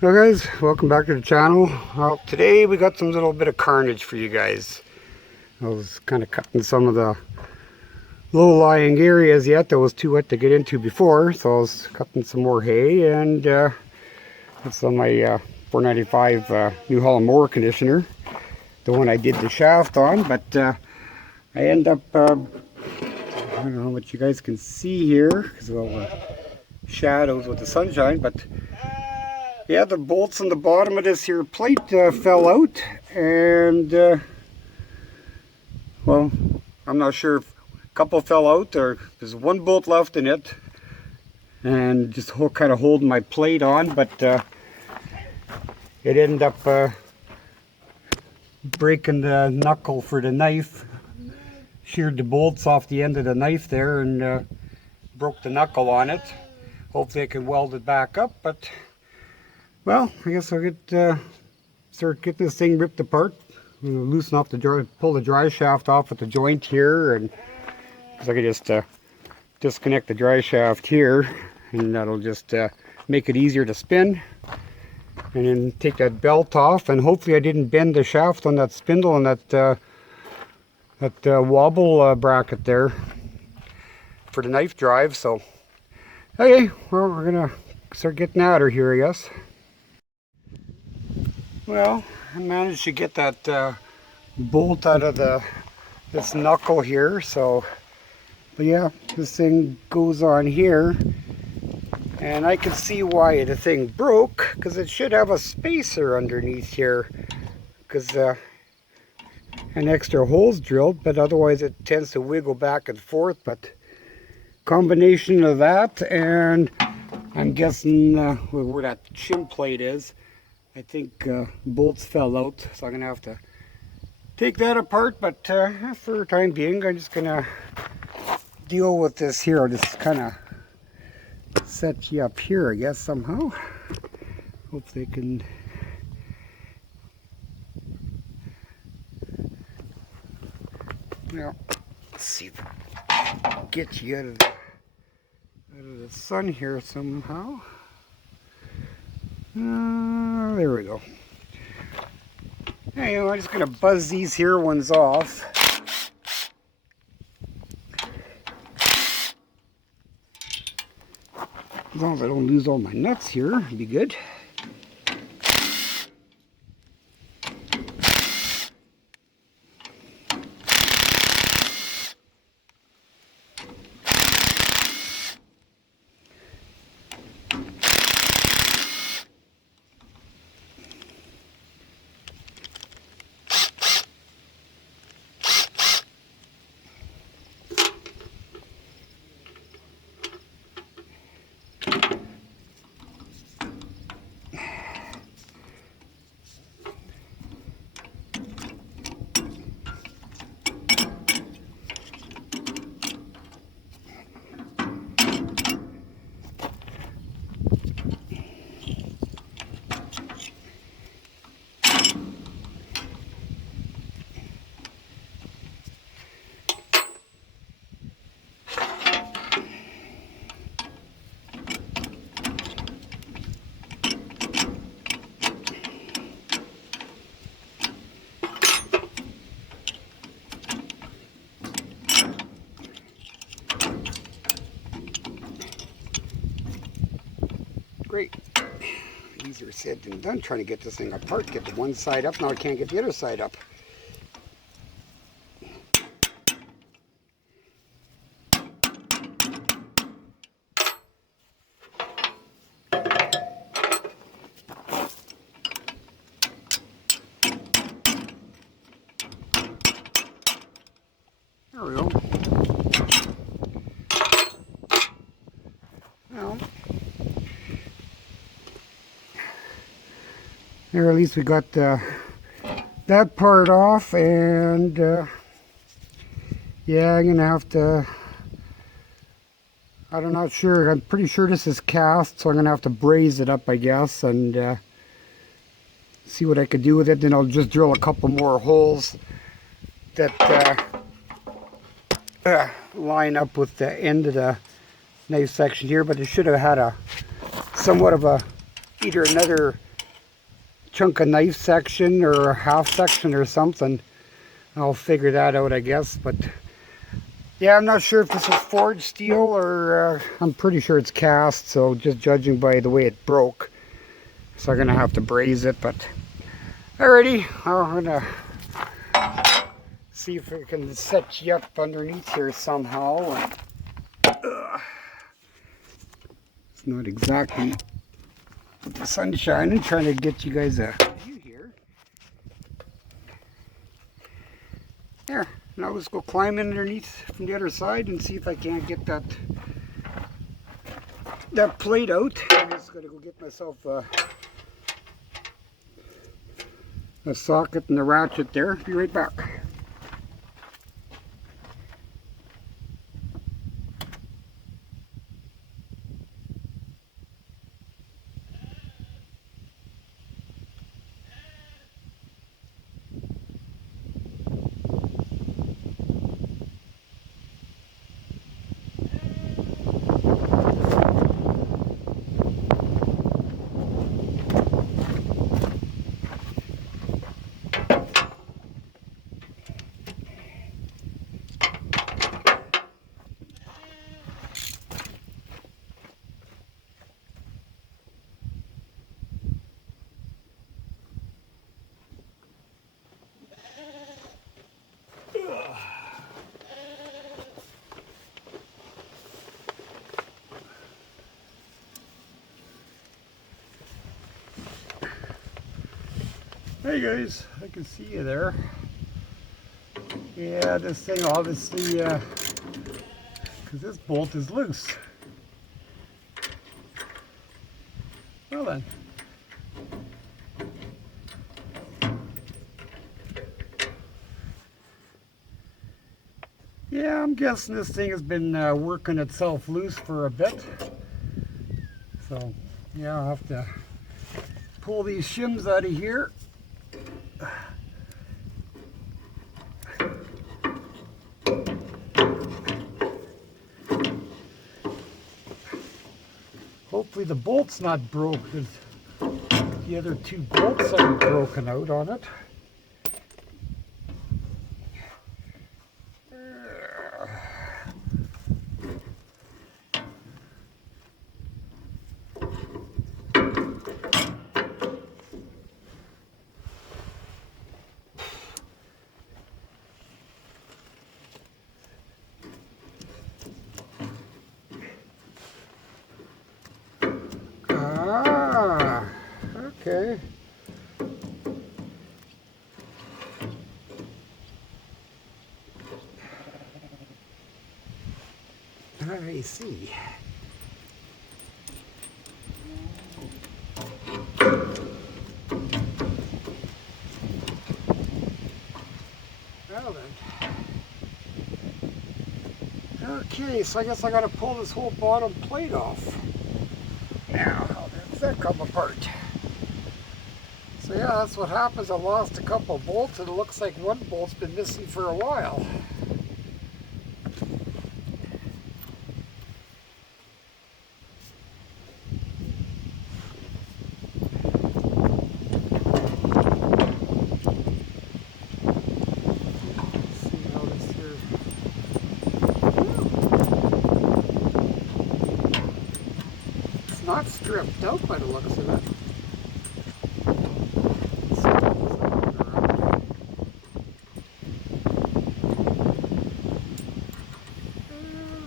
Hello guys, welcome back to the channel. Well, today we got some little bit of carnage for you guys. I was kind of cutting some of the low-lying areas yet that was too wet to get into before, so I was cutting some more hay, and that's on my 495 New Holland mower conditioner, the one I did the shaft on. But I end up, I don't know how much you guys can see here because of all the shadows with the sunshine, but yeah, the bolts on the bottom of this here plate fell out, and well, I'm not sure if a couple fell out or there's one bolt left in it, and just kind of holding my plate on, but it ended up breaking the knuckle for the knife, sheared the bolts off the end of the knife there, and broke the knuckle on it. Hopefully I can weld it back up, but well, I guess I'll start getting this thing ripped apart, loosen off pull the dry shaft off at the joint here, and because I can just disconnect the dry shaft here, and that'll just make it easier to spin. And then take that belt off, and hopefully I didn't bend the shaft on that spindle and that wobble bracket there for the knife drive. So, okay, well, we're gonna start getting out of here, I guess. Well, I managed to get that bolt out of this knuckle here, so, but yeah, this thing goes on here, and I can see why the thing broke, because it should have a spacer underneath here, because an extra hole's drilled, but otherwise it tends to wiggle back and forth. But combination of that, and I'm guessing where that shim plate is, I think bolts fell out, so I'm going to have to take that apart. But for the time being, I'm just going to deal with this here. I'll just kind of set you up here, I guess, somehow. Hopefully I can... Now, let's see if I can get you out of the sun here somehow. There we go. Hey, I'm just going to buzz these here ones off. As long as I don't lose all my nuts here, it'll be good. Great. Easier said than done trying to get this thing apart. Get the one side up, now I can't get the other side up. There we go. Well, there, at least we got that part off, and yeah, I'm gonna have to, I'm not sure, I'm pretty sure this is cast, so I'm gonna have to braze it up, I guess, and see what I could do with it. Then I'll just drill a couple more holes that line up with the end of the knife section here, but it should have had a somewhat of a either another chunk of knife section or a half section or something. I'll figure that out, I guess. But yeah, I'm not sure if this is forged steel or I'm pretty sure it's cast, so just judging by the way it broke. So I'm gonna have to braze it, but alrighty, I'm gonna see if I can set you up underneath here somehow. And, it's not exactly the sun shining, trying to get you guys a view here. There, now let's go climb in underneath from the other side and see if I can't get that plate out. I'm just gonna go get myself a socket and a ratchet there. Be right back. Hey guys, I can see you there. Yeah, this thing obviously, because this bolt is loose. Well then. Yeah, I'm guessing this thing has been working itself loose for a bit. So, yeah, I'll have to pull these shims out of here. Hopefully the bolt's not broke. The other two bolts are broken out on it. Ah, okay. I see. Well then. Okay, so I guess I gotta pull this whole bottom plate off. Now, how does that come apart? So yeah, that's what happens. I lost a couple bolts and it looks like one bolt's been missing for a while. Not stripped out by the looks of it.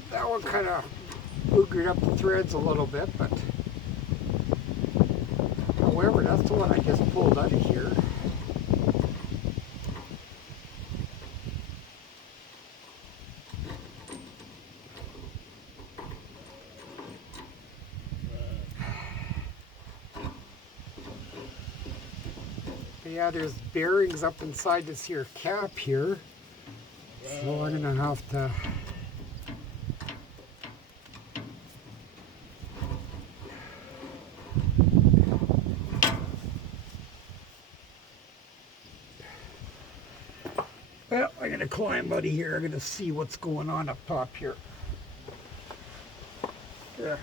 That one kind of boogered up the threads a little bit, but however, that's the one I just pulled out of here. Yeah, there's bearings up inside this here cap here, so I'm gonna have to I'm gonna climb out of here. I'm gonna see what's going on up top here. Yeah.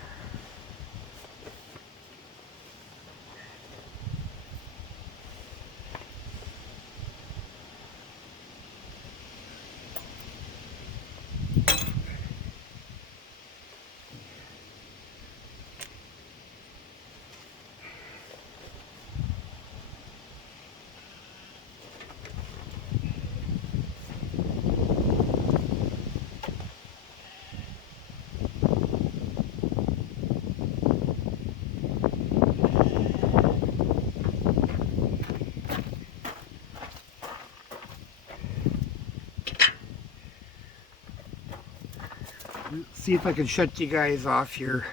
see if I can shut you guys off here.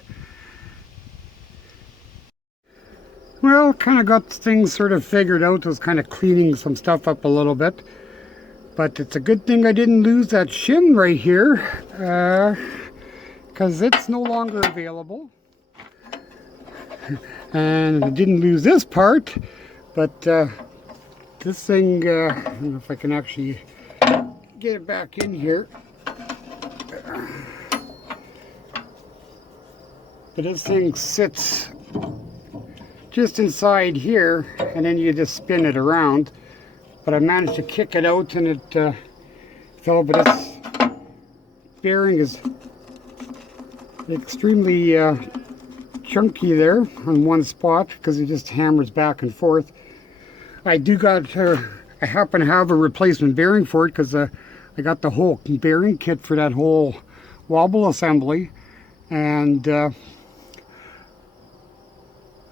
Well, kind of got things sort of figured out. I was kind of cleaning some stuff up a little bit. But it's a good thing I didn't lose that shim right here, because it's no longer available. And I didn't lose this part, but this thing, I don't know if I can actually get it back in here. But this thing sits just inside here, and then you just spin it around. But I managed to kick it out, and it fell. But this bearing is extremely chunky there on one spot because it just hammers back and forth. I happen to have a replacement bearing for it because I got the whole bearing kit for that whole wobble assembly, and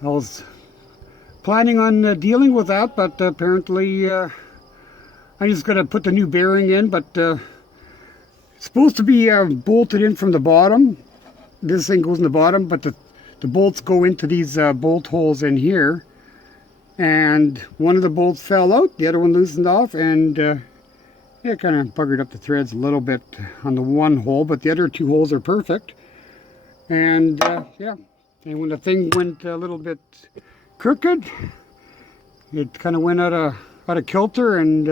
I was planning on dealing with that, but apparently I'm just going to put the new bearing in, but it's supposed to be bolted in from the bottom. This thing goes in the bottom, but the bolts go into these bolt holes in here, and one of the bolts fell out, the other one loosened off, and it kind of buggered up the threads a little bit on the one hole, but the other two holes are perfect. And yeah, and when the thing went a little bit crooked, it kind of went out of kilter and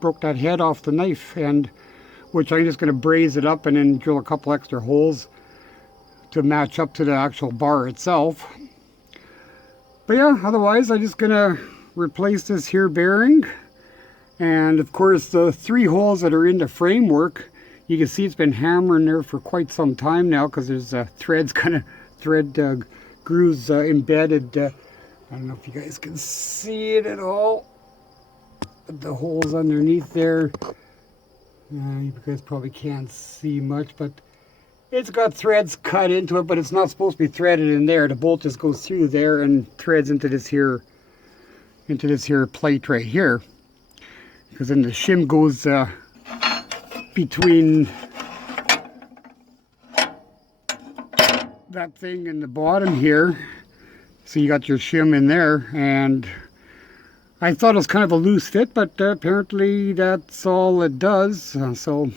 broke that head off the knife, and which I'm just going to braze it up and then drill a couple extra holes to match up to the actual bar itself. But yeah, otherwise I'm just going to replace this here bearing, and of course the 3 holes that are in the framework, you can see it's been hammering there for quite some time now because there's thread grooves embedded. I don't know if you guys can see it at all, but the holes underneath there, you guys probably can't see much, but it's got threads cut into it, but it's not supposed to be threaded in there. The bolt just goes through there and threads into this here plate right here, because then the shim goes between that thing and the bottom here. So you got your shim in there, and I thought it was kind of a loose fit, but apparently that's all it does. So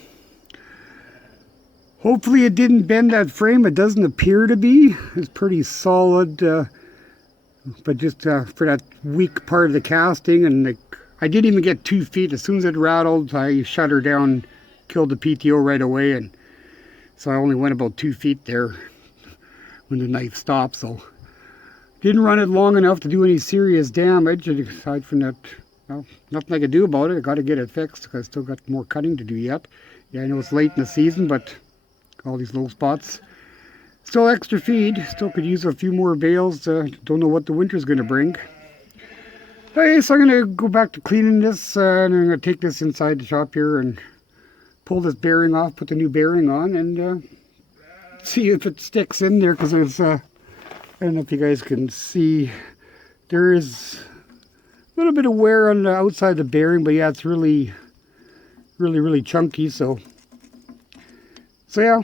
hopefully it didn't bend that frame. It doesn't appear to be. It's pretty solid, but just for that weak part of the casting, and I didn't even get 2 feet. As soon as it rattled, I shut her down, killed the PTO right away, and so I only went about 2 feet there when the knife stopped. So didn't run it long enough to do any serious damage. Aside from that, well, nothing I could do about it. I got to get it fixed because I still got more cutting to do yet. Yeah, I know it's late in the season, but all these low spots. Still extra feed. Still could use a few more bales. Don't know what the winter's going to bring. Okay, so I'm going to go back to cleaning this, and I'm going to take this inside the shop here and pull this bearing off, put the new bearing on, and see if it sticks in there, because there's I don't know if you guys can see, there is a little bit of wear on the outside of the bearing, but yeah, it's really chunky. So yeah,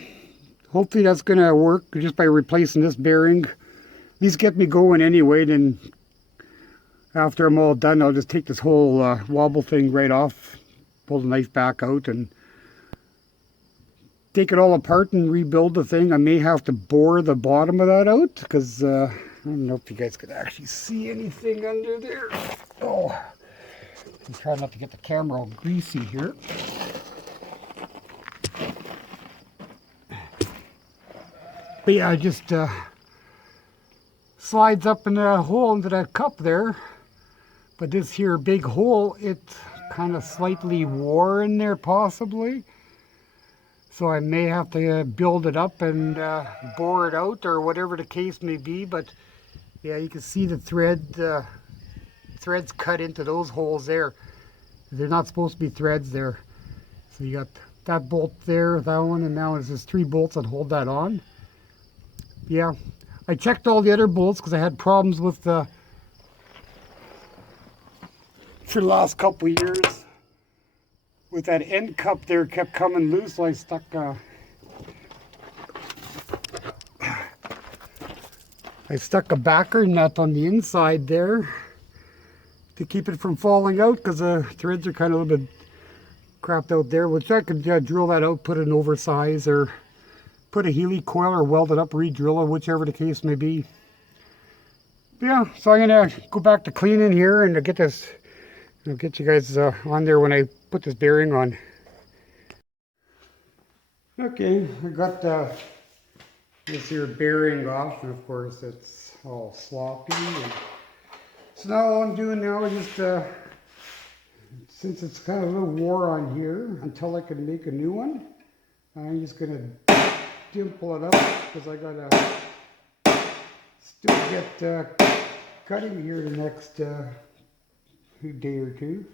hopefully that's gonna work just by replacing this bearing. These get me going anyway. Then after I'm all done, I'll just take this whole wobble thing right off, pull the knife back out, and take it all apart and rebuild the thing. I may have to bore the bottom of that out because I don't know if you guys could actually see anything under there. Oh, I'm trying not to get the camera all greasy here. But yeah, it just slides up in the hole into that cup there. But this here big hole, it kind of slightly wore in there possibly. So I may have to build it up and bore it out, or whatever the case may be. But yeah, you can see the threads cut into those holes there. They're not supposed to be threads there. So you got that bolt there, that one, and now there's just 3 bolts that hold that on. Yeah, I checked all the other bolts because I had problems with for the last couple of years. With that end cup there kept coming loose, so I stuck I stuck a backer nut on the inside there to keep it from falling out because the threads are kind of a little bit crapped out there, which I could drill that out, put an oversize, or put a Healy coil or weld it up, re-drill it, whichever the case may be. But yeah, so I'm gonna go back to cleaning here and get this, I'll get you guys on there when I put this bearing on. Okay, I got this here bearing off, and of course it's all sloppy. And so now all I'm doing now is just, since it's kind of a little wore on here, until I can make a new one, I'm just gonna dimple it up because I gotta still get cutting here the next day or two.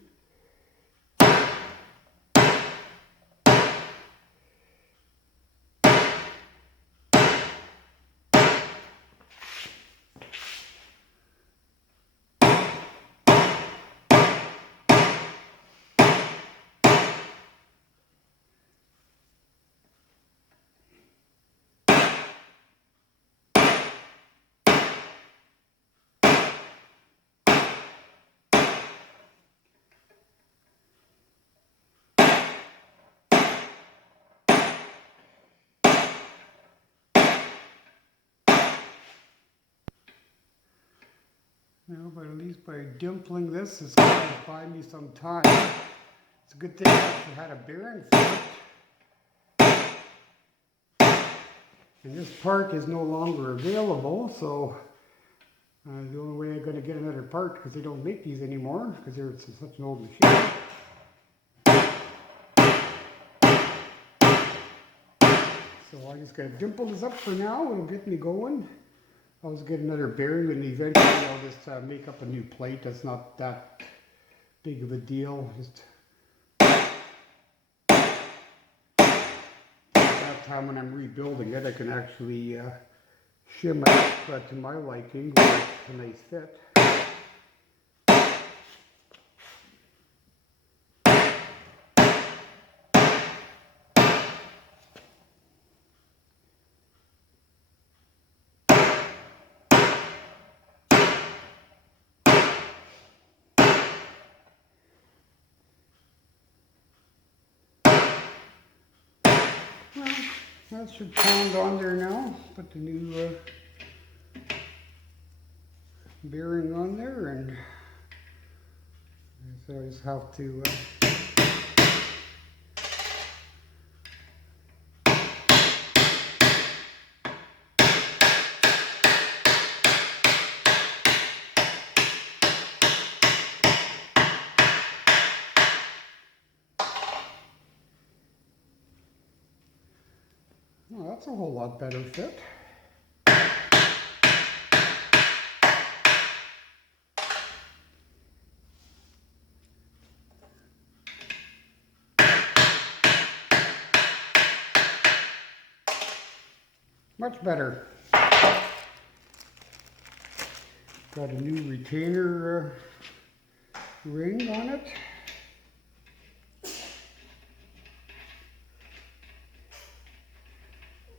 No, but at least by dimpling this, it's going to buy me some time. It's a good thing I actually had a bearing for it. And this part is no longer available, so the only way I'm going to get another part, because they don't make these anymore, because they're such an old machine. So I just got to dimple this up for now. It'll get me going. I'll just get another bearing, and eventually I'll just make up a new plate. That's not that big of a deal. Just that time when I'm rebuilding it, I can actually shim it up to my liking, where it's a nice fit. Well, that should pound on there now. Put the new bearing on there, and so I just have to well, that's a whole lot better fit. Much better. Got a new retainer ring on it.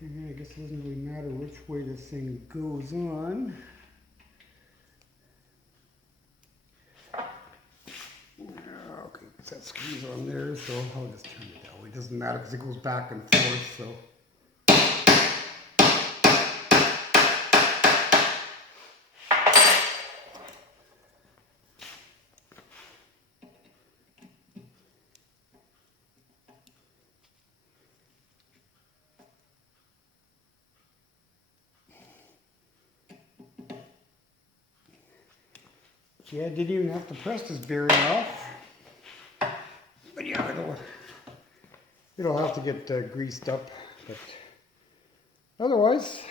And I guess it doesn't really matter which way this thing goes on. Okay, it's that squeeze on there, so I'll just turn it that way. It doesn't matter because it goes back and forth, so. Yeah, I didn't even have to press this bearing off. But yeah, it'll have to get greased up. But otherwise,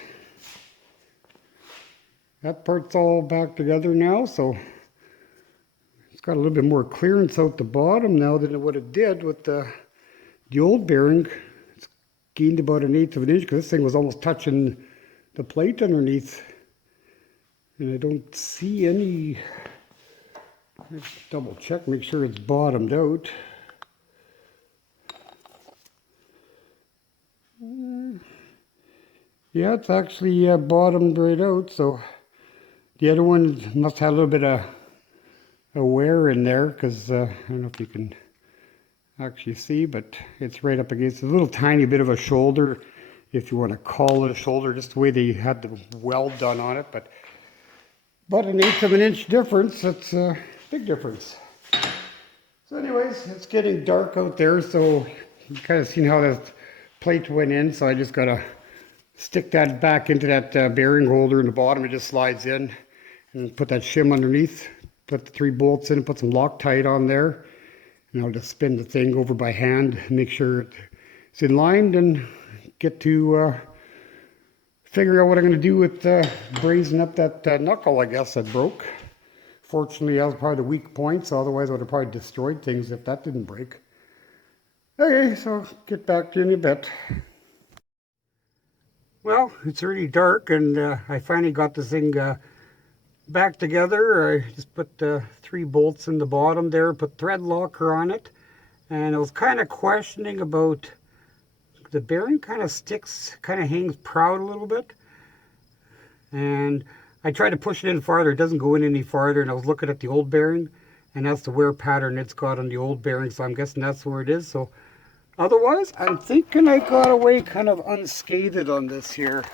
that part's all back together now, so it's got a little bit more clearance out the bottom now than what it did with the old bearing. It's gained about 1/8 of an inch because this thing was almost touching the plate underneath. And I don't see any. Let's double check, make sure it's bottomed out. Yeah, it's actually bottomed right out, so The other one must have a little bit of a wear in there because I don't know if you can actually see, but it's right up against a little tiny bit of a shoulder, if you want to call it a shoulder, just the way they had the weld done on it. But an eighth of an inch difference, that's a big difference. So anyways, it's getting dark out there, so you kind of seen how that plate went in, so I just got to stick that back into that bearing holder in the bottom. It just slides in, and put that shim underneath, put the 3 bolts in, put some Loctite on there, and I'll just spin the thing over by hand, make sure it's in line, and get to figure out what I'm going to do with brazing up that knuckle, I guess, that broke. Fortunately, that was probably the weak point, so otherwise I would have probably destroyed things if that didn't break. Okay, so get back to you in a bit. Well, it's already dark, and I finally got this thing back together. I just put 3 bolts in the bottom there, put thread locker on it, and I was kind of questioning about the bearing kind of sticks, kind of hangs proud a little bit, and I tried to push it in farther. It doesn't go in any farther, and I was looking at the old bearing, and that's the wear pattern it's got on the old bearing, so I'm guessing that's where it is. So otherwise, I'm thinking I got away kind of unscathed on this here.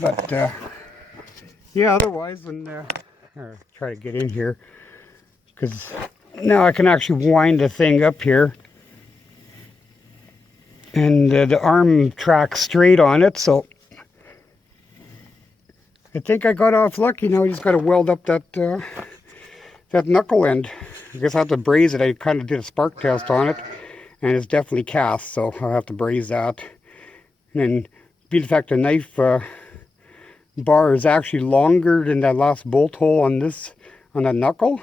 But yeah, otherwise, when I'll try to get in here, because now I can actually wind the thing up here, and the arm tracks straight on it, so I think I got off lucky. Now I just got to weld up that that knuckle end. I guess I have to braze it. I kind of did a spark test on it, and it's definitely cast, so I'll have to braze that. And then, being the fact the knife bar is actually longer than that last bolt hole on that knuckle,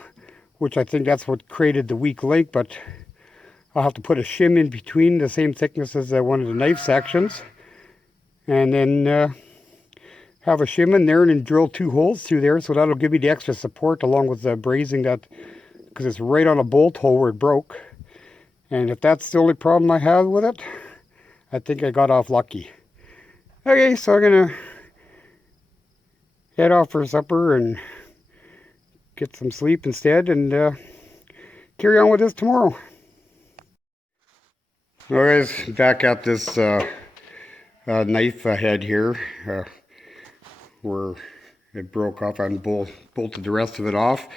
which I think that's what created the weak link, but I'll have to put a shim in between the same thickness as one of the knife sections, and then have a shim in there and then drill 2 holes through there, so that'll give me the extra support along with the brazing, that because it's right on a bolt hole where it broke. And if that's the only problem I have with it, I think I got off lucky. Okay, so I'm gonna head off for supper and get some sleep instead, and carry on with this tomorrow. Well guys, back at this knife head here, where it broke off. I bolted the rest of it off.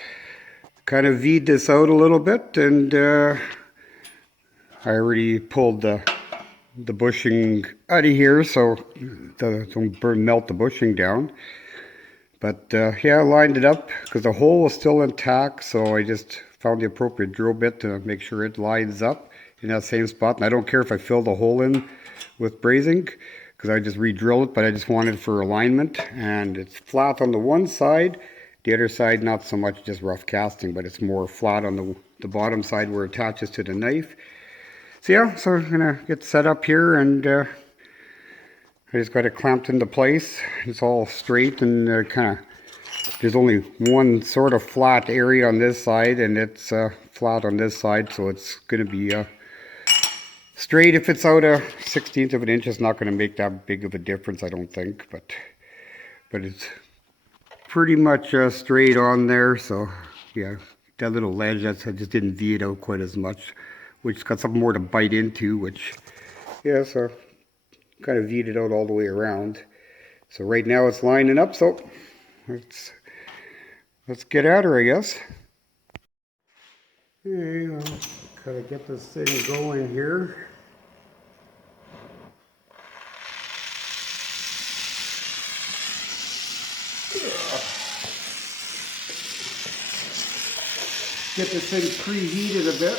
Kind of V'd this out a little bit, and I already pulled the bushing out of here, so don't melt the bushing down. But yeah, I lined it up because the hole was still intact, so I just found the appropriate drill bit to make sure it lines up in that same spot. And I don't care if I fill the hole in with brazing, because I just re-drill it, but I just wanted it for alignment. And it's flat on the one side, the other side not so much, just rough casting, but it's more flat on the bottom side where it attaches to the knife. So yeah, so I'm gonna get set up here, and I just got it clamped into place. It's all straight, and there's only one sort of flat area on this side, and it's flat on this side, so it's gonna be straight. If it's out a 1/16 of an inch, it's not going to make that big of a difference, I don't think. But it's pretty much straight on there. So yeah, that little ledge, I just didn't V it out quite as much, which got something more to bite into. Which yeah, so kind of V'd it out all the way around. So right now it's lining up. So let's get at her, I guess. Okay, I'll kind of get this thing going here. Get this thing preheated a bit.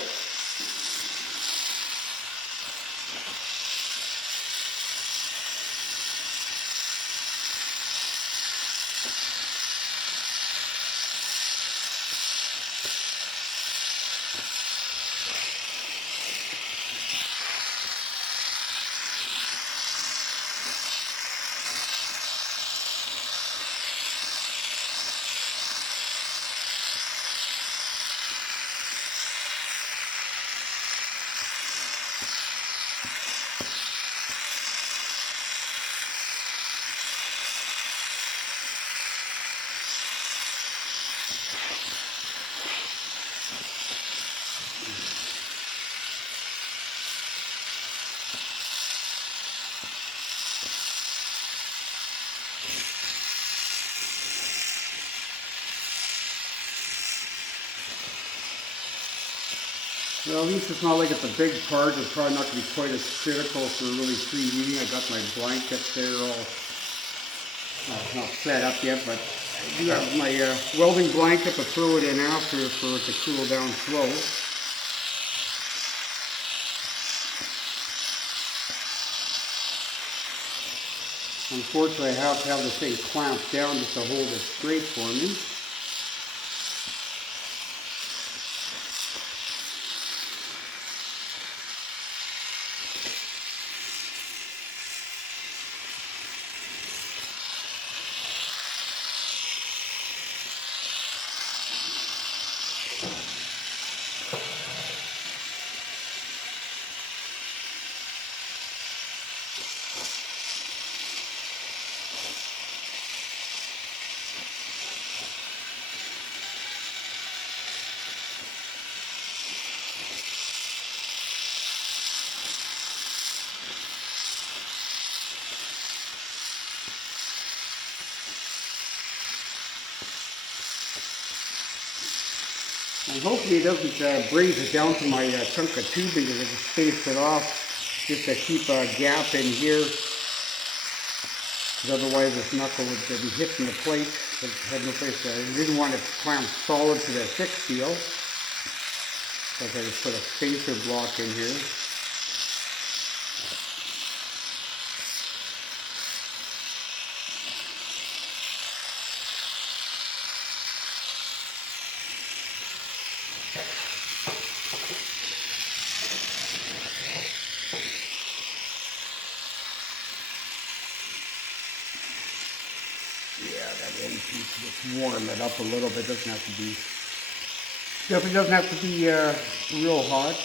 Well, at least it's not like it's a big part. It's probably not going to be quite as critical for really preheating. I got my blanket there all not set up yet, but I do have my welding blanket to throw it in after for it to cool down slow. Unfortunately, I have to have this thing clamped down just to hold it straight for me. And hopefully it doesn't braze it down to my chunk of tubing, because I just spaced it off just to keep a gap in here. Because otherwise this knuckle would be hitting the plate. I had no place to, I didn't want it clamped solid to the thick steel. So I just put a spacer block in here. Yeah, that end piece, just warm it up a little bit. Doesn't have to be, definitely doesn't have to be real hot.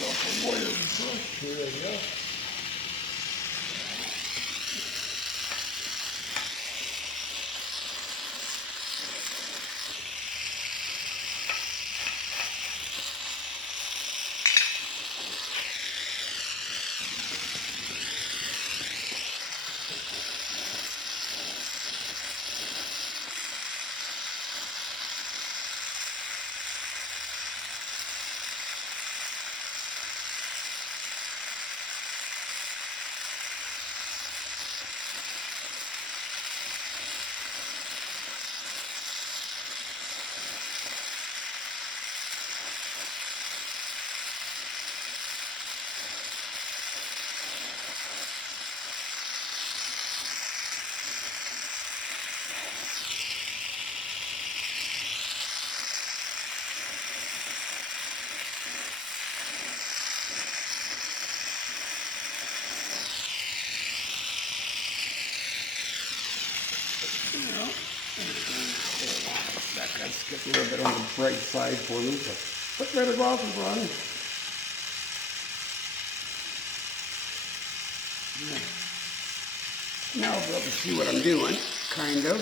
Off a wire brush. Here we go. That's getting a little bit on the bright side for me, but better go off and run. Now I'll be able to see what I'm doing, kind of.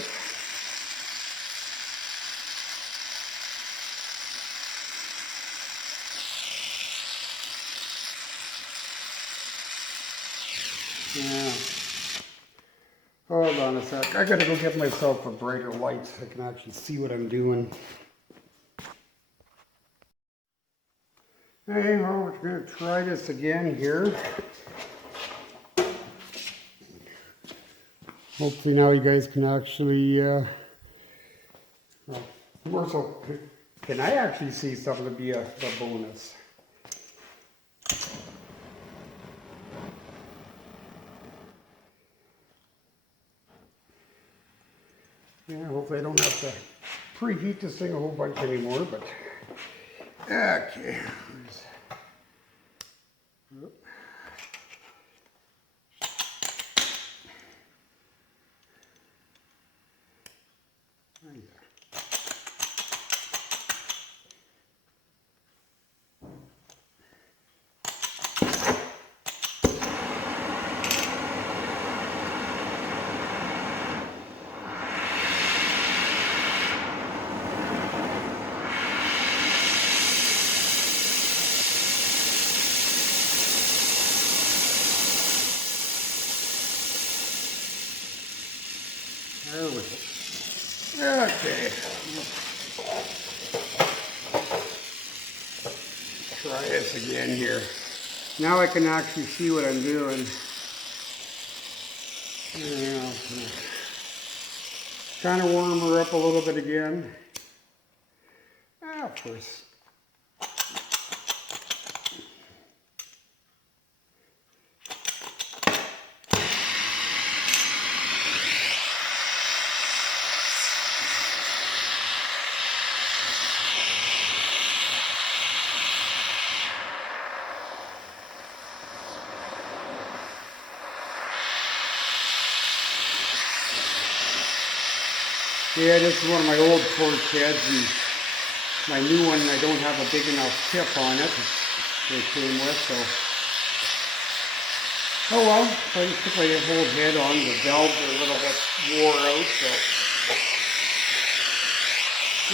Yeah. Hold on a sec. I gotta go get myself a brighter light so I can actually see what I'm doing. Hey, well, we're going to try this again here. Hopefully now you guys can actually, more so, can I actually see something to be a bonus? Yeah, hopefully I don't have to preheat this thing a whole bunch anymore, but okay. There we go. Okay. Try this again here. Now I can actually see what I'm doing. Yeah. Kind of warm her up a little bit again. Of course. Yeah, this is one of my old torch heads, and my new one, I don't have a big enough tip on it. They came with, so. Oh well, so I just put my whole head on. The valves are a little bit wore out, so.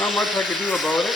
Not much I could do about it.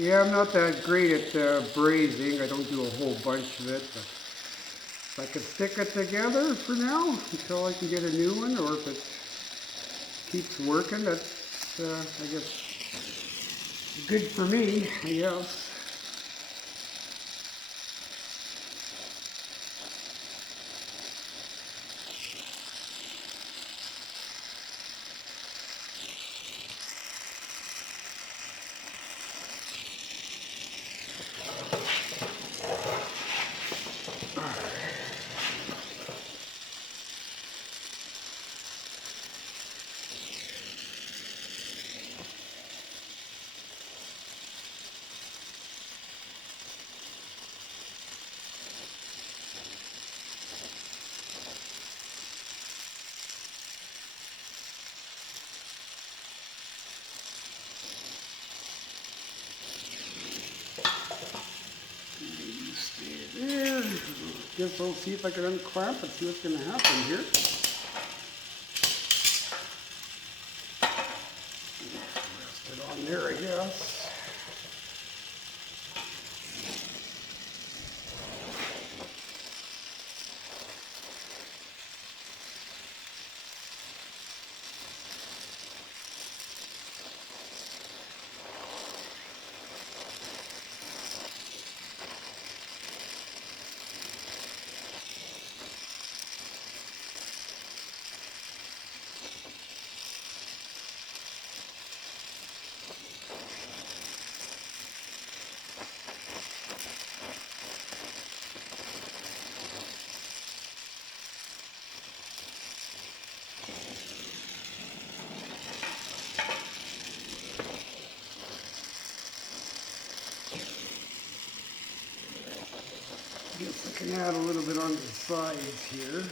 Yeah, I'm not that great at brazing. I don't do a whole bunch of it. But if I could stick it together for now until I can get a new one, or if it keeps working, that's, I guess, good for me, I guess. Stay there. Guess I'll see if I can unclamp it, see what's going to happen here. Rest it on there, I guess. Guess I can add a little bit on the sides here.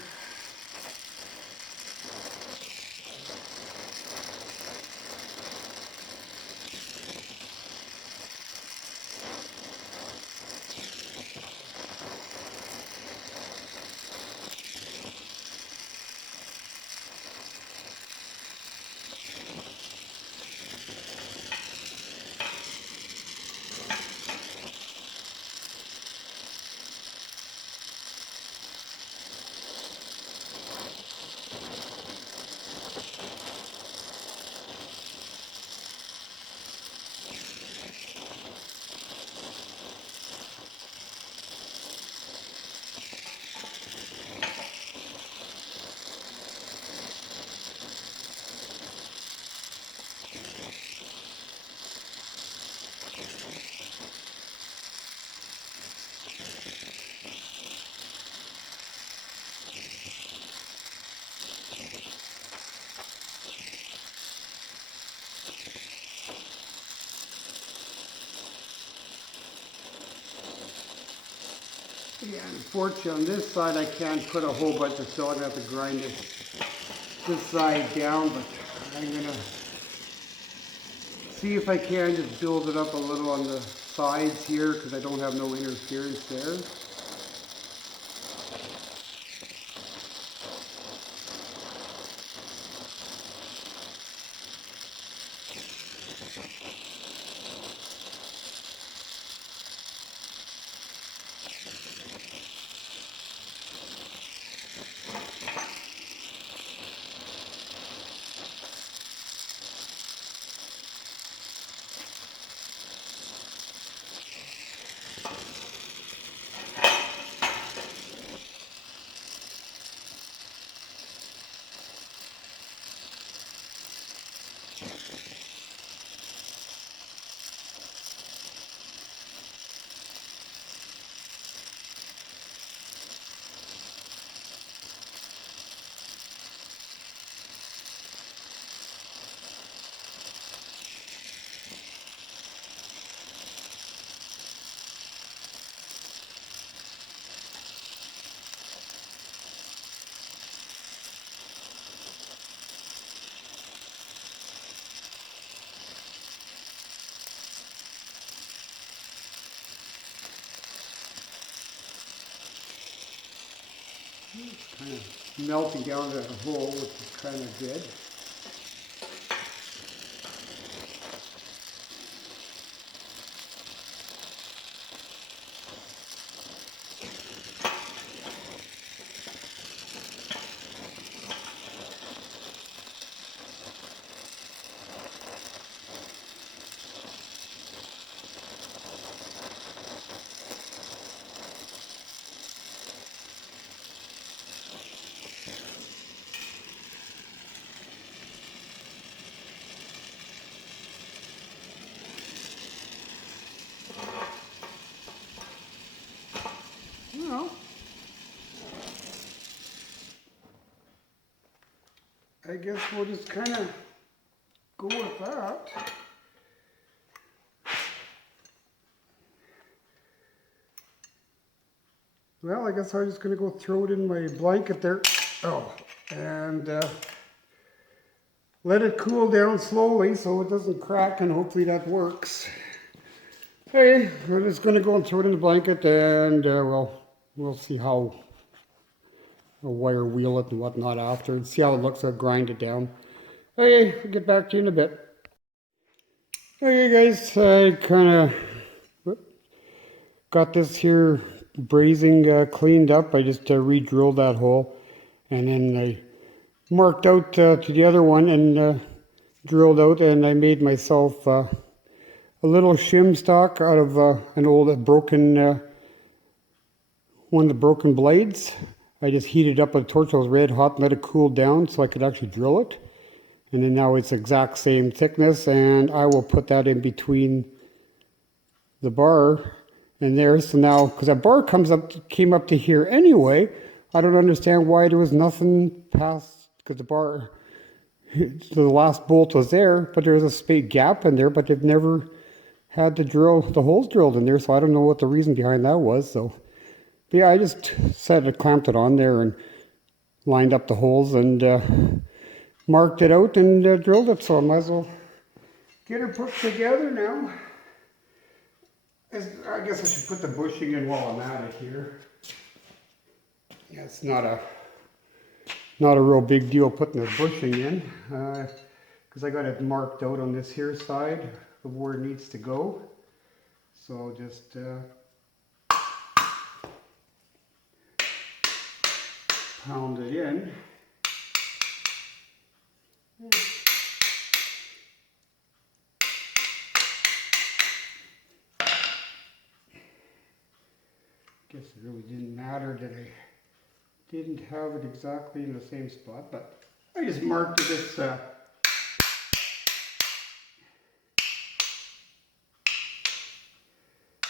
Yeah, unfortunately on this side I can't put a whole bunch of silicone. I have to grind this side down, but I'm going to see if I can just build it up a little on the sides here because I don't have no interference there. It's kind of melting down to that hole, which is kind of good. I guess we'll just kind of go with that. Well, I guess I'm just going to go throw it in my blanket there. Oh, and let it cool down slowly so it doesn't crack, and hopefully that works. Okay, we're just going to go and throw it in the blanket, and we'll see how I'll wire wheel it and whatnot after, and see how it looks. I'll grind it down. Okay, I'll get back to you in a bit. Okay guys, I kind of got this here brazing cleaned up. I just re-drilled that hole, and then I marked out to the other one and drilled out, and I made myself a little shim stock out of an old broken one of the broken blades. I just heated up a torch that was red hot, let it cool down so I could actually drill it. And then now it's exact same thickness, and I will put that in between the bar and there. So now, because that bar came up to here anyway, I don't understand why there was nothing past, because the bar, the last bolt was there, but there was a space gap in there, but they've never had the holes drilled in there, so I don't know what the reason behind that was. So but yeah, I just clamped it on there and lined up the holes and marked it out and drilled it, so I might as well get her put together now. I guess I should put the bushing in while I'm at it here. Yeah, it's not a real big deal putting the bushing in, because I got it marked out on this here side of where it needs to go. So I'll just pound it in. Guess it really didn't matter that I didn't have it exactly in the same spot, but I just marked it as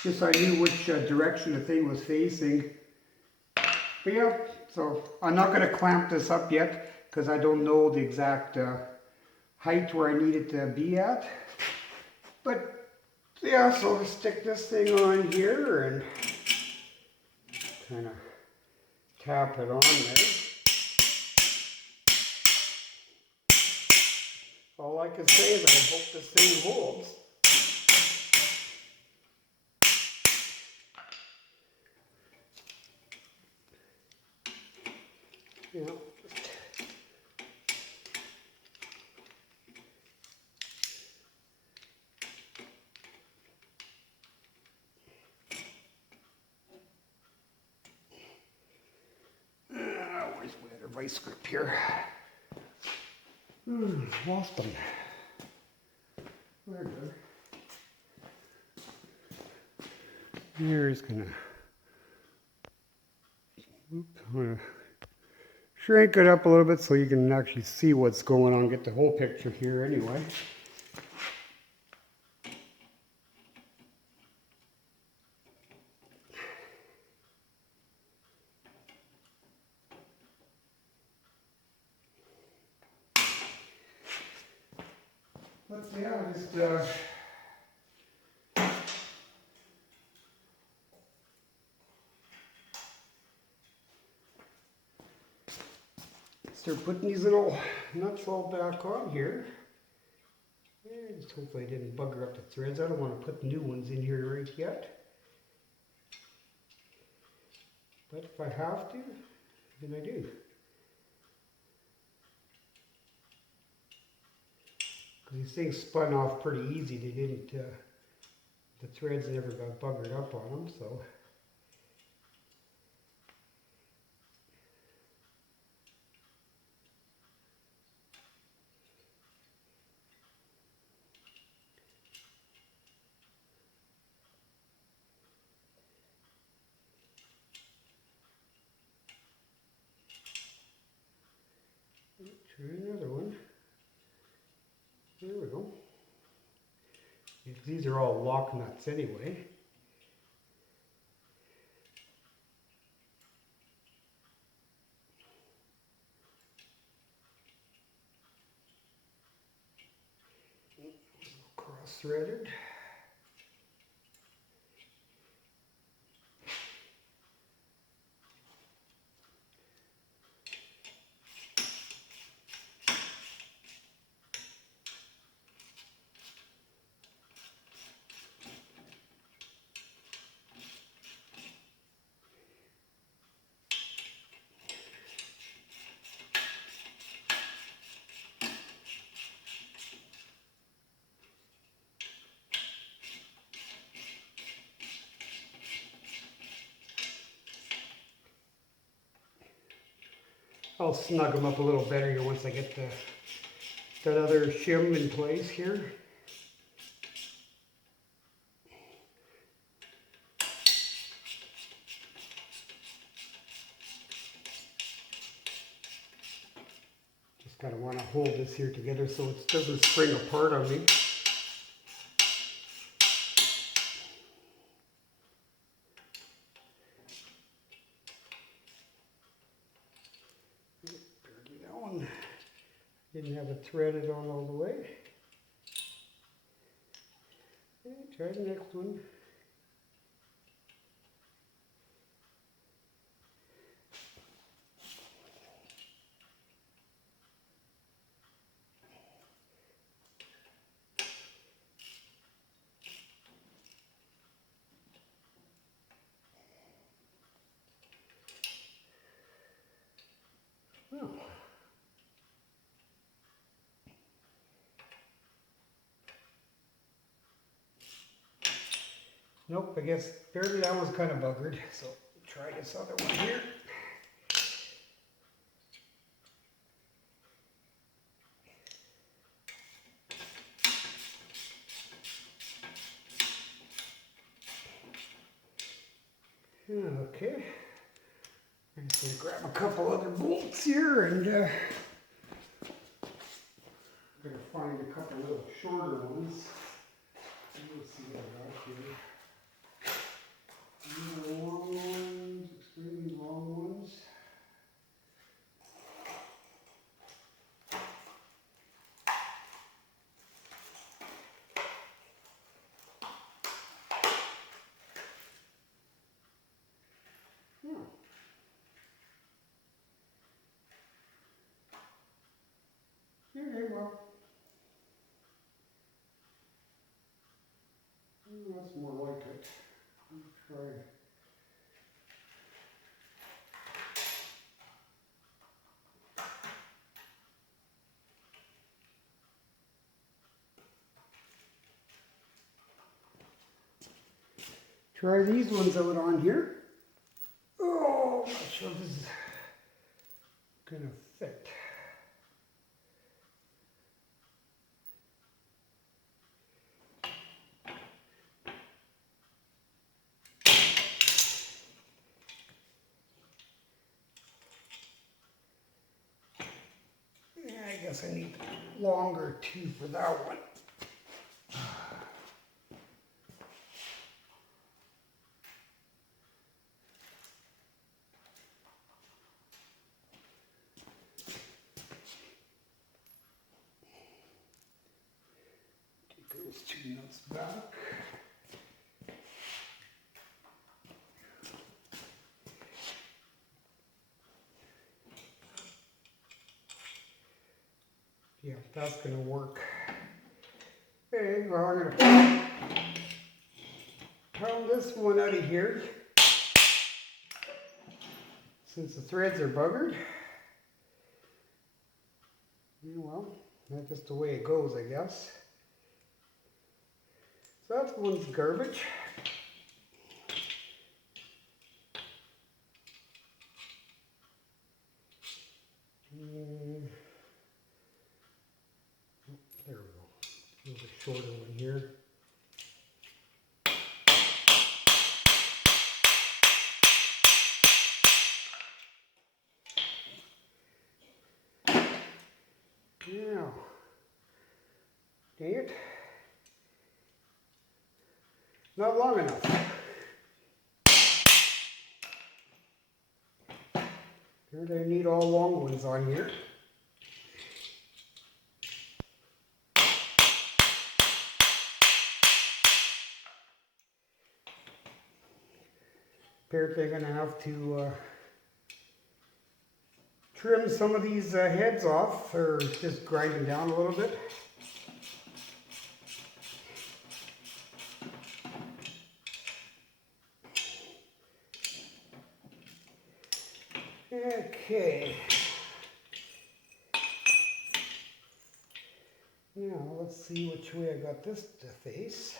just so I knew which direction the thing was facing. But yeah, so I'm not going to clamp this up yet because I don't know the exact height where I need it to be at. But yeah, so I'll stick this thing on here and kind of tap it on there. All I can say is I hope this thing holds. You know, where's my other vice grip here? Lost them. There we go. Here's gonna shrink it up a little bit so you can actually see what's going on, get the whole picture here anyway. Let's see, I'll just start putting these little nuts all back on here. And just hopefully I didn't bugger up the threads. I don't want to put new ones in here right yet. But if I have to, then I do. Because these things spun off pretty easy. They didn't, the threads never got buggered up on them, so. Try another one. There we go. These are all lock nuts anyway. threaded. I'll snug them up a little better here once I get that other shim in place here. Just kind of want to hold this here together so it doesn't spring apart on me. Didn't have it threaded on all the way. Okay, try the next one. Oh. Nope, I guess apparently that was kind of buggered, so try this other one here. Okay, I'm just going to grab a couple other bolts here and I'm going to find a couple little shorter ones. We'll see what I got here. These are long ones, extremely long ones. Okay, well, that's more like it. Let's try. Try these ones out on here. Oh, I'm not sure this is gonna fit. Yeah, I guess I need longer too for that one. Take those two nuts back. Yeah, that's going to work. Okay, well, I'm going to pound this one out of here since the threads are buggered. Yeah, well, that's just the way it goes, I guess. So that's one's garbage. There we go. A little bit shorter one here. Now, dang it. Not long enough. Here they need all long ones on here. Apparently I'm going to have to trim some of these heads off, or just grind them down a little bit. Okay. Now let's see which way I got this to face.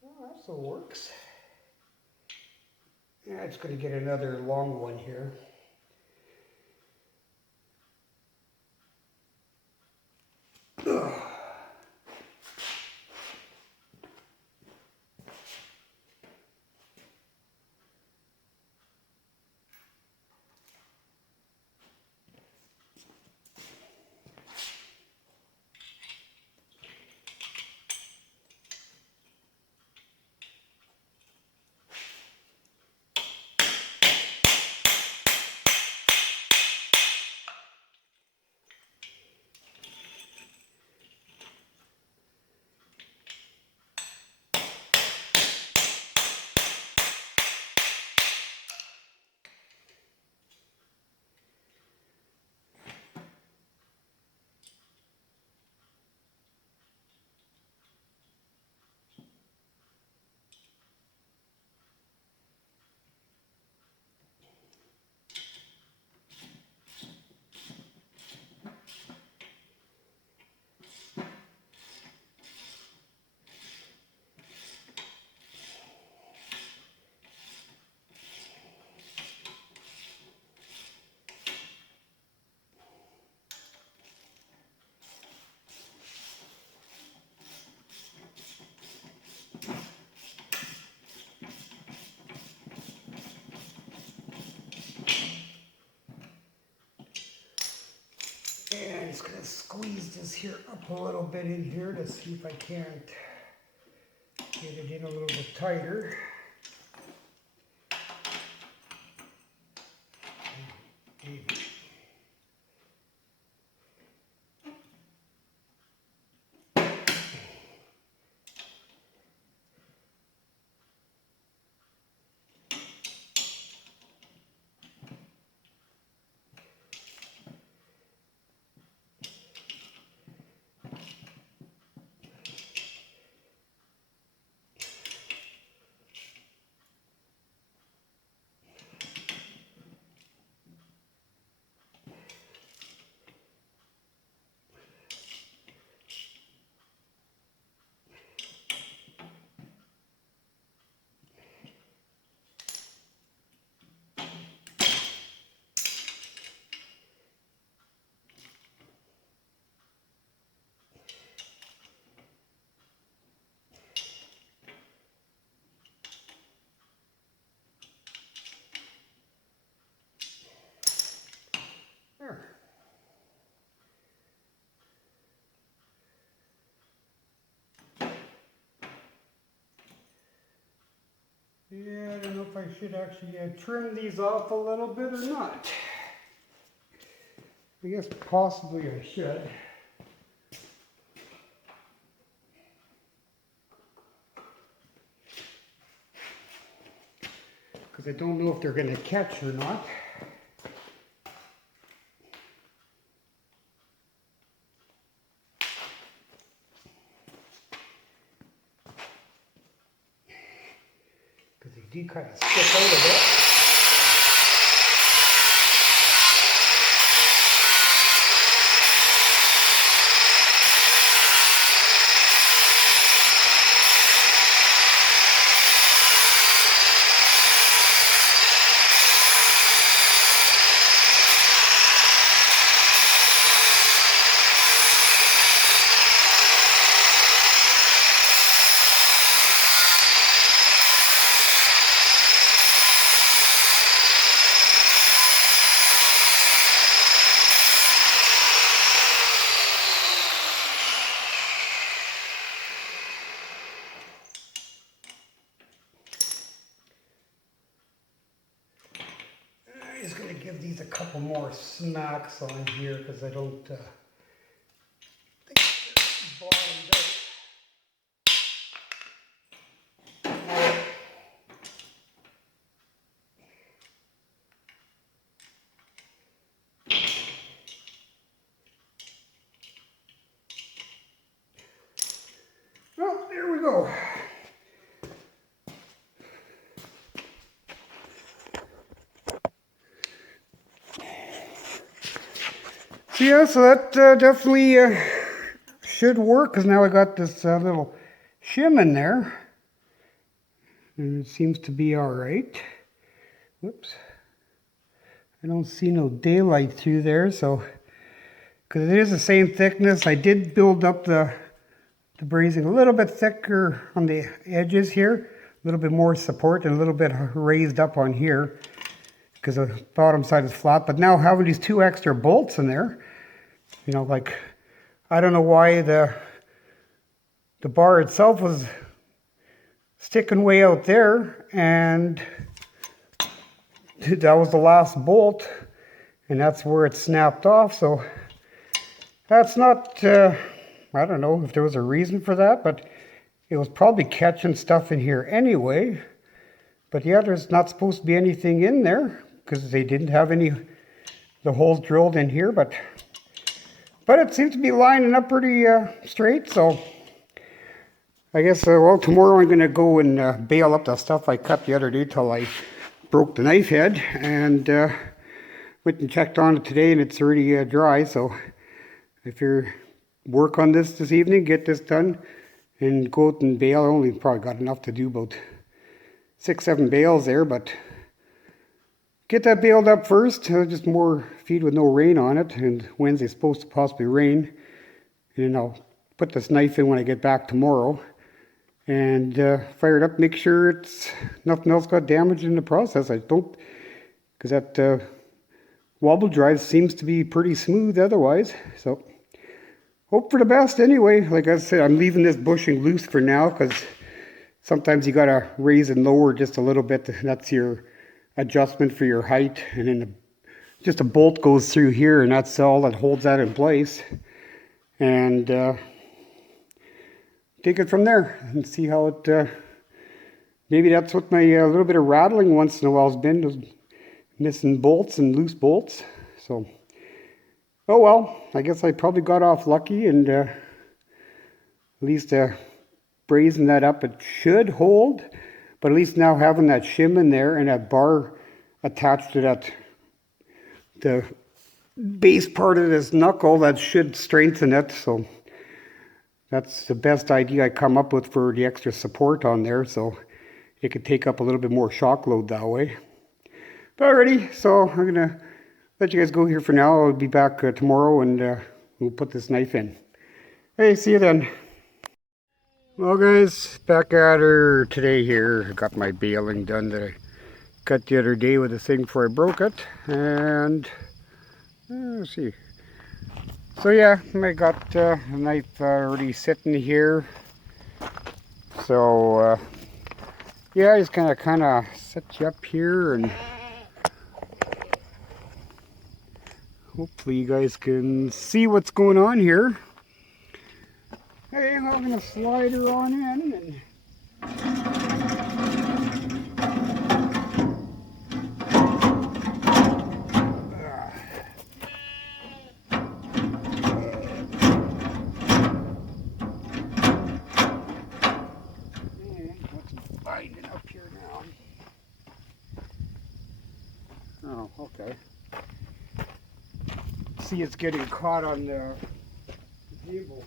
Well, that still works. Yeah, it's going to get another long one here. Ugh. And I'm just going to squeeze this here up a little bit in here to see if I can't get it in a little bit tighter. Maybe. There. Yeah, I don't know if I should actually trim these off a little bit or not. I guess possibly I should. Because I don't know if they're going to catch or not. Because they do kind of stick out of it. just going to give these a couple more smacks on here because I don't think they're bottomed out. Well, there we go. So yeah, so that definitely should work because now I got this little shim in there. And it seems to be all right. Whoops. I don't see no daylight through there, so because it is the same thickness. I did build up the brazing a little bit thicker on the edges here, a little bit more support and a little bit raised up on here because the bottom side is flat. But now having these two extra bolts in there, you know, like I don't know why the bar itself was sticking way out there, and that was the last bolt, and that's where it snapped off. So that's not, I don't know if there was a reason for that, but it was probably catching stuff in here anyway. But yeah, there's not supposed to be anything in there because they didn't have the holes drilled in here, but it seems to be lining up pretty straight. So I guess, well, tomorrow I'm going to go and bale up the stuff I cut the other day till I broke the knife head, and went and checked on it today, and it's already dry. So if you work on this evening, get this done and go out and bale. I only probably got enough to do about 6-7 bales there, but get that baled up first. Just more feed with no rain on it, and Wednesday's supposed to possibly rain. And then I'll put this knife in when I get back tomorrow and fire it up, make sure it's nothing else got damaged in the process. I don't, because that wobble drive seems to be pretty smooth otherwise. So hope for the best anyway. Like I said, I'm leaving this bushing loose for now because sometimes you got to raise and lower just a little bit. That's your adjustment for your height, and then just a bolt goes through here, and that's all that holds that in place. And take it from there and see how it, maybe that's what my little bit of rattling once in a while has been, those missing bolts and loose bolts. So, oh well, I guess I probably got off lucky, and at least brazing that up, it should hold. But at least now having that shim in there and that bar attached to the base part of this knuckle, that should strengthen it. So that's the best idea I come up with for the extra support on there, so it could take up a little bit more shock load that way. But alrighty, so I'm gonna let you guys go here for now. I'll be back tomorrow, and we'll put this knife in. Hey, see you then. Well guys, back at her today here. I got my baling done that I cut the other day with the thing before I broke it, and let's see. So yeah, I got the knife already sitting here. So yeah, I just kind of set you up here, and hopefully you guys can see what's going on here. Hey, I'm gonna slide her on in, and what's binding up here now? Oh, okay. See, it's getting caught on the table.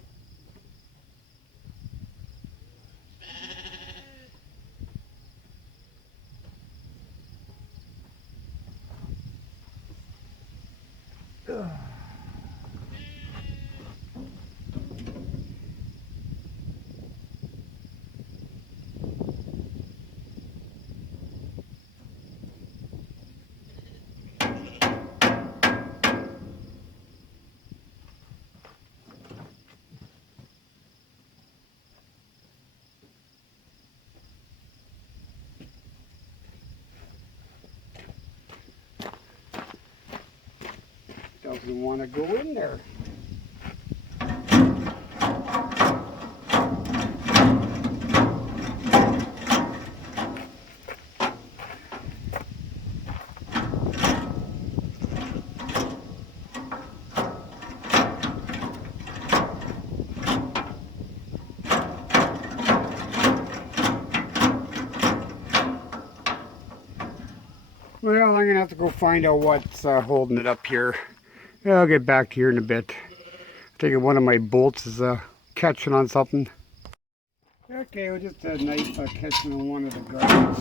doesn't want to go in there. Well, I'm going to have to go find out what's holding it up here. Yeah, I'll get back here in a bit. I think one of my bolts is catching on something. Okay, well, just a knife catching on one of the guards.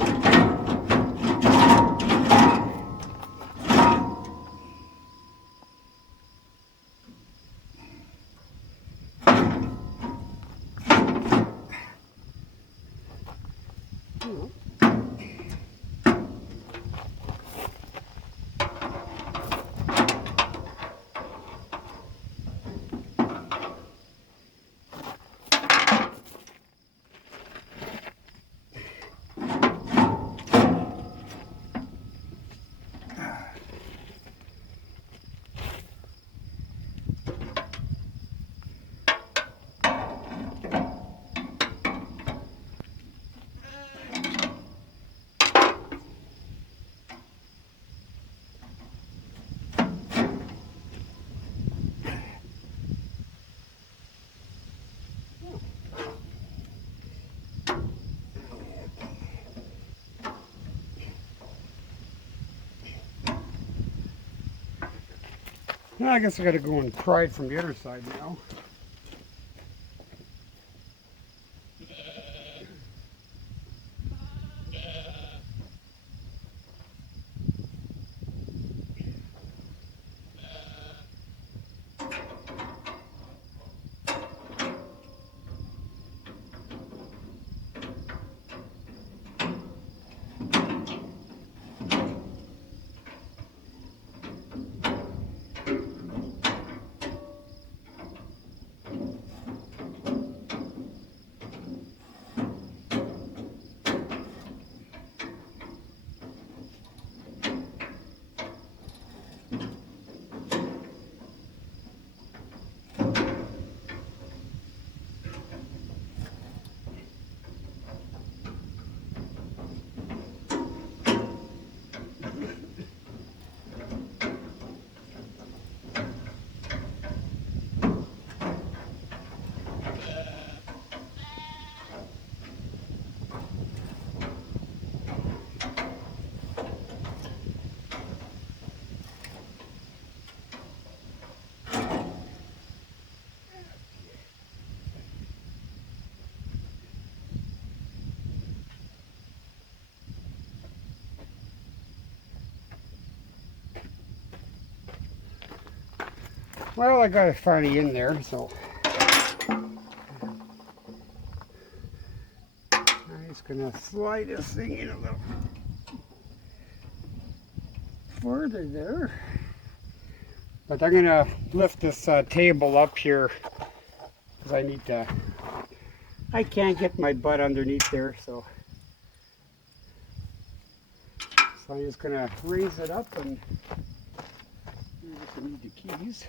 Now I guess I got to go and pry it from the other side now. Well, I got it finally in there, so I'm just gonna slide this thing in a little further there. But I'm gonna lift this table up here because I can't get my butt underneath there, so I'm just gonna raise it up and I need the keys.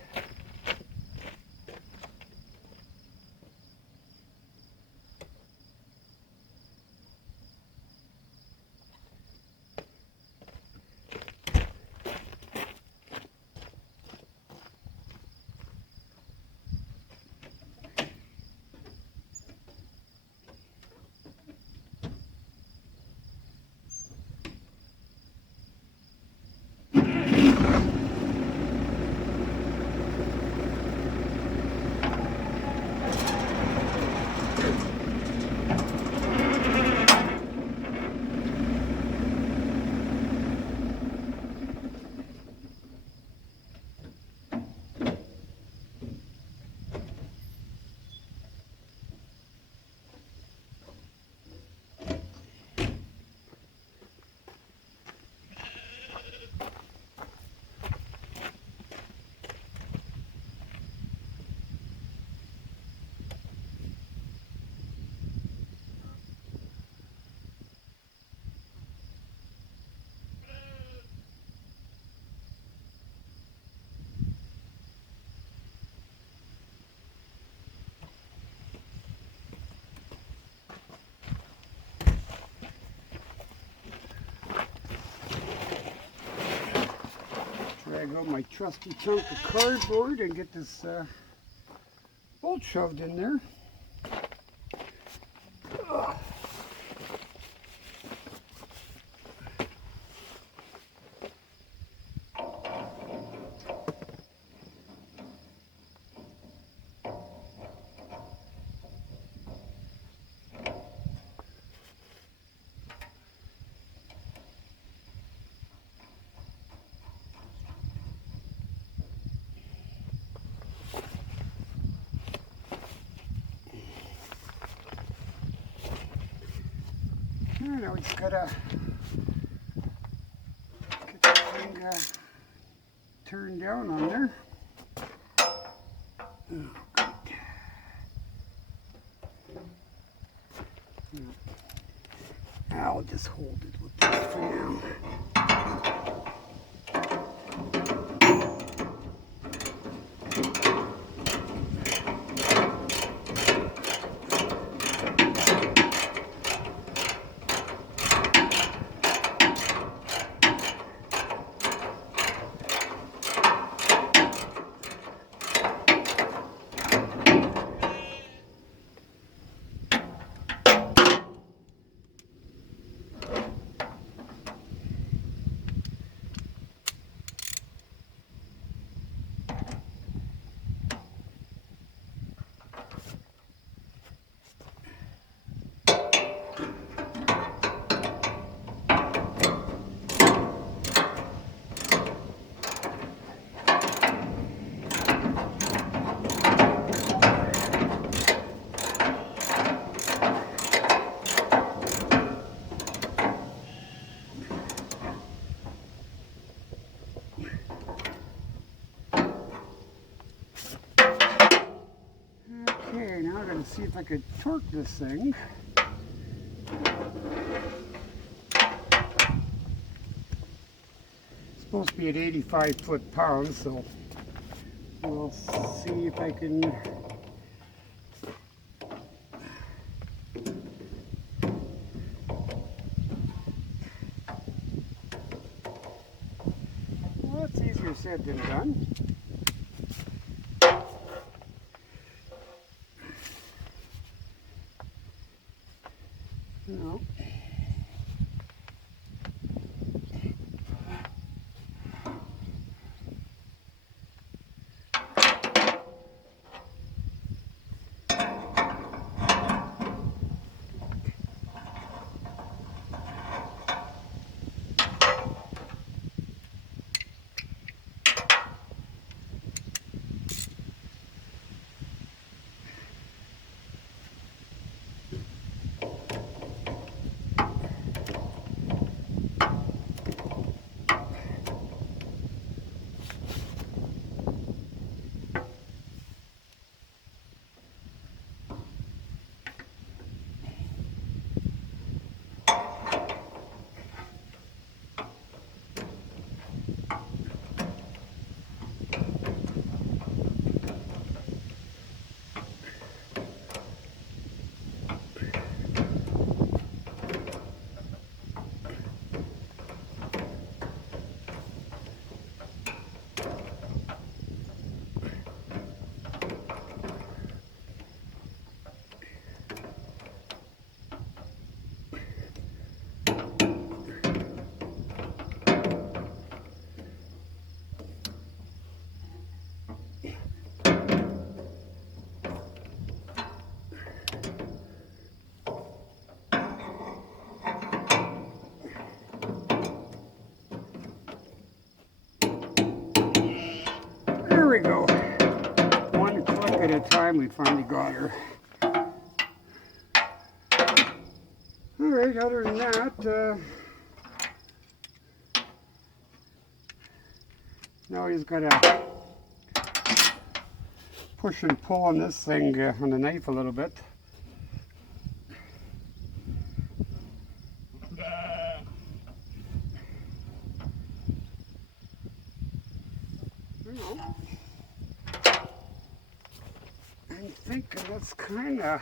out my trusty chunk of cardboard and get this bolt shoved in there. Ugh. Now we just gotta get the thing turned down on there. Oh, good. I'll just hold it with this for now. Okay, now I'm going to see if I could torque this thing. It's supposed to be at 85 foot-pounds, so we'll see if I can. Well, that's easier said than done. No. There we go. One click at a time, we finally got her. Alright, other than that, now he's got to push and pull on this thing on the knife a little bit. I'm thinking that's kind of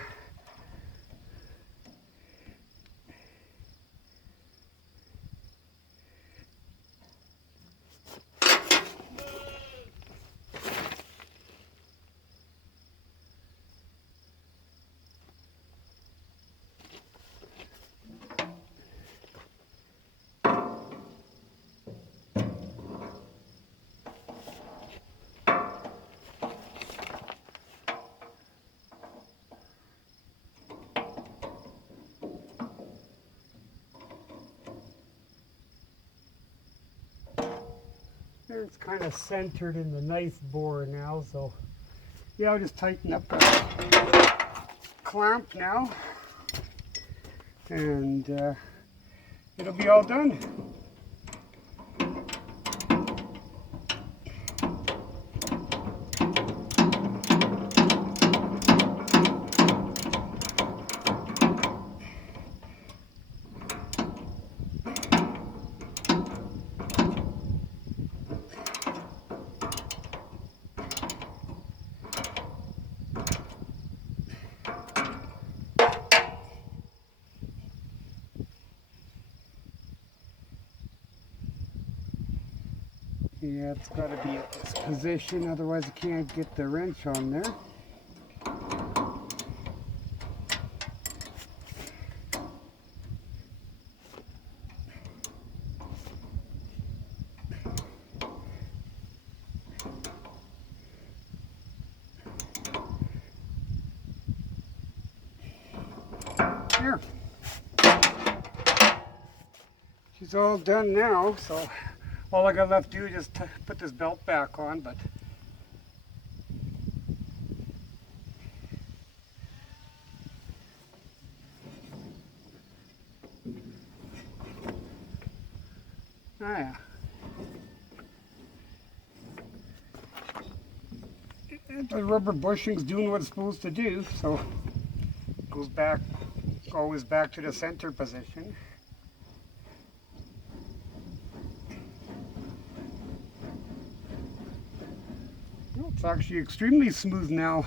It's kind of centered in the nice bore now, so yeah, I'll just tighten up the clamp now, and it'll be all done. Yeah, it's got to be at this position, otherwise I can't get the wrench on there. Here. She's all done now, so all I got left to do is just put this belt back on, but yeah. The rubber bushing's doing what it's supposed to do, so it goes back, always back to the center position. It's actually extremely smooth now.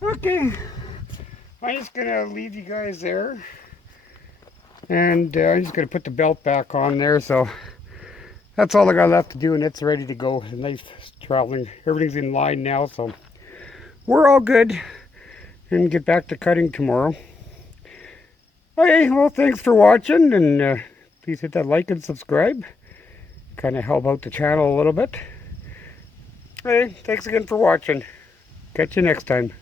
Okay, I'm just gonna leave you guys there, and I'm just gonna put the belt back on there. So that's all I got left to do, and it's ready to go. Nice traveling, everything's in line now, so we're all good, and get back to cutting tomorrow. Okay, well, thanks for watching, and please hit that like and subscribe. Kind of help out the channel a little bit. Hey, thanks again for watching. Catch you next time.